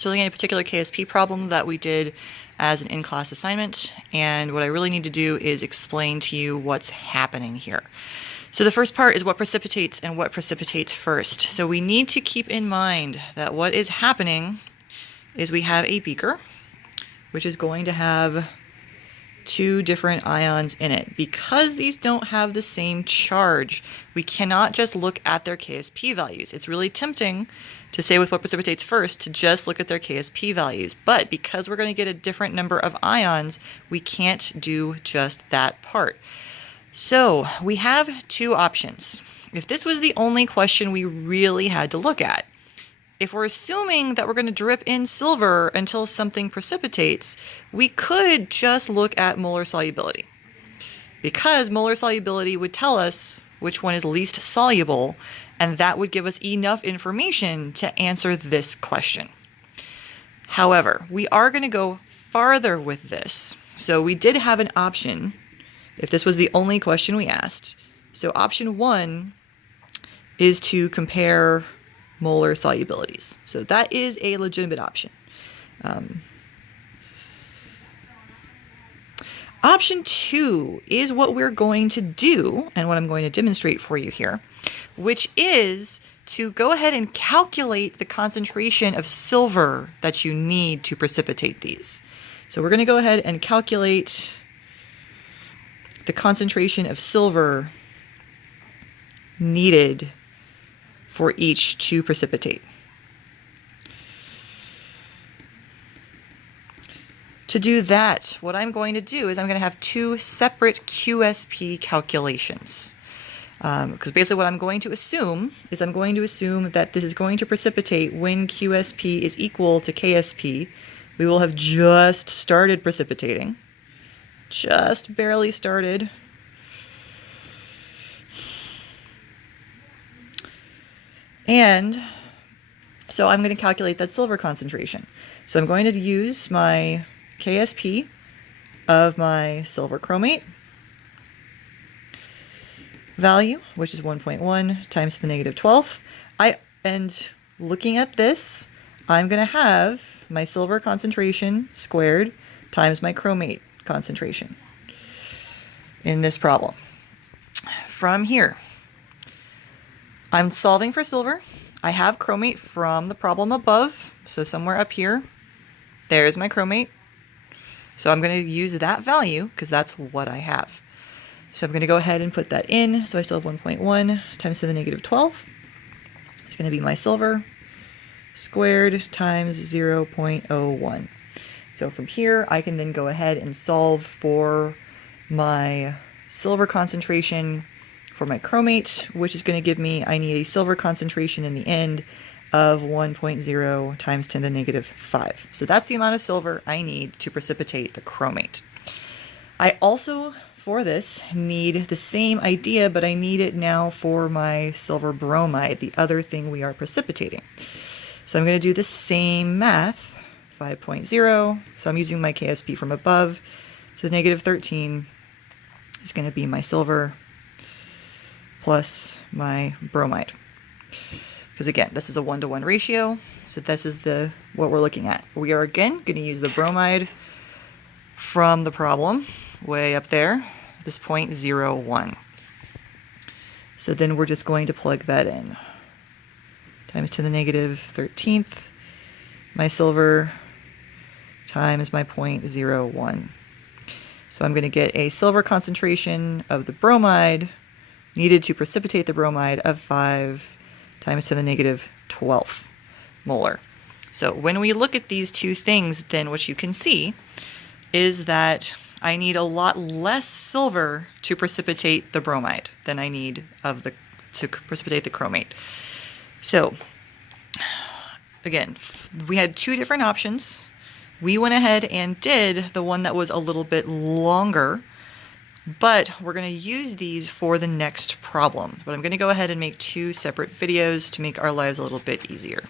So looking at a particular KSP problem that we did as an in-class assignment, and what I really need to do is explain to you what's happening here. So the first part is what precipitates and what precipitates first. So we need to keep in mind that what is happening is we have a beaker, which is going to have two different ions in it. Because these don't have the same charge, we cannot just look at their KSP values. It's really tempting to say with what precipitates first to just look at their KSP values, but because we're going to get a different number of ions, we can't do just that part. So we have two options. If this was the only question we really had to look at, if we're assuming that we're going to drip in silver until something precipitates, we could just look at molar solubility, because molar solubility would tell us which one is least soluble, and that would give us enough information to answer this question. However, we are going to go farther with this. So we did have an option if this was the only question we asked. So option one is to compare molar solubilities. So that is a legitimate option. Option two is what we're going to do, and what I'm going to demonstrate for you here, which is to go ahead and calculate the concentration of silver that you need to precipitate these. So we're going to go ahead and calculate the concentration of silver needed for each to precipitate. To do that, what I'm going to do is I'm going to have two separate QSP calculations. Because basically what I'm going to assume is I'm going to assume that this is going to precipitate when QSP is equal to KSP. We will have just started precipitating. Just barely started. And so I'm going to calculate that silver concentration. So I'm going to use my KSP of my silver chromate value, which is 1.1 times 10 to the negative 12. And looking at this, I'm going to have my silver concentration squared times my chromate concentration in this problem. From here, I'm solving for silver. I have chromate from the problem above, so somewhere up here, there's my chromate. So I'm going to use that value because that's what I have. So I'm going to go ahead and put that in. So I still have 1.1 times 10 to the negative 12. It's going to be my silver squared times 0.01. So from here, I can then go ahead and solve for my silver concentration for my chromate, which is going to give me, I need a silver concentration in the end of 1.0 times 10 to the negative 5. So that's the amount of silver I need to precipitate the chromate. I also, for this, need the same idea, but I need it now for my silver bromide, the other thing we are precipitating. So I'm going to do the same math, 5.0. So I'm using my KSP from above. So the negative 13 is going to be my silver plus my bromide. Because again, this is a 1-to-1 ratio, so this is what we're looking at. We are again going to use the bromide from the problem, way up there, this 0.01. So then we're just going to plug that in. Times 10 to the negative 13th, my silver times my 0.01. So I'm going to get a silver concentration of the bromide needed to precipitate the bromide of 5 times 10 to the negative 12 molar. So when we look at these two things, then what you can see is that I need a lot less silver to precipitate the bromide than I need to precipitate the chromate. So again, we had two different options. We went ahead and did the one that was a little bit longer, but we're going to use these for the next problem. But I'm going to go ahead and make two separate videos to make our lives a little bit easier.